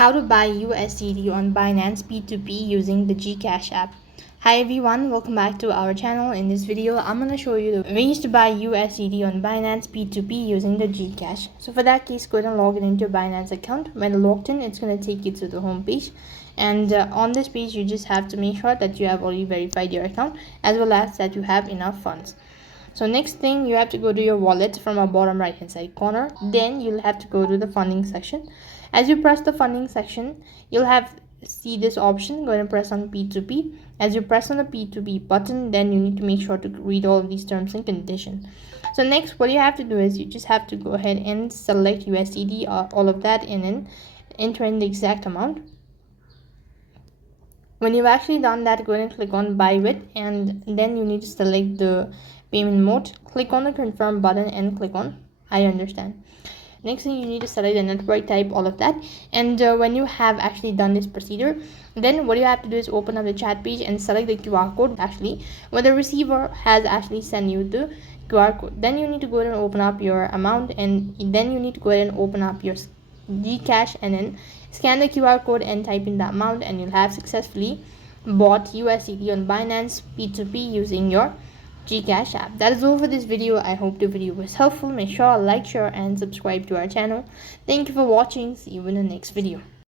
How to buy USDT on Binance P2P using the Gcash app. Hi everyone, welcome back to our channel. In this video, I'm going to show you the ways to buy USDT on Binance P2P using the Gcash. So for that case, go ahead and log in into your Binance account. When logged in, it's going to take you to the home page. And on this page, you just have to make sure that you have already verified your account as well as that you have enough funds. So next thing, you have to go to your wallet from our bottom right hand side corner. Then you'll have to go to the funding section. As you press the funding section, you'll have see this option. Go ahead and press on P2P. As you press on the P2P button, then you need to make sure to read all of these terms and conditions. So next, what you have to do is you just have to go ahead and select USDT, all of that, and then enter in the exact amount. When you've actually done that, go ahead and click on buy with, and then you need to select the payment mode. Click on the confirm button and click on I understand. Next thing, you need to select the network type, all of that. And when you have actually done this procedure, then what you have to do is open up the chat page and select the QR code actually where the receiver has actually sent you the QR code. Then you need to go ahead and open up your amount, and then you need to go ahead and open up your Gcash and then scan the QR code and type in the amount, and you'll have successfully bought USDT on Binance P2P using your Gcash app. That is all for this video. I hope the video was helpful. Make sure to like, share and subscribe to our channel. Thank you for watching. See you in the next video.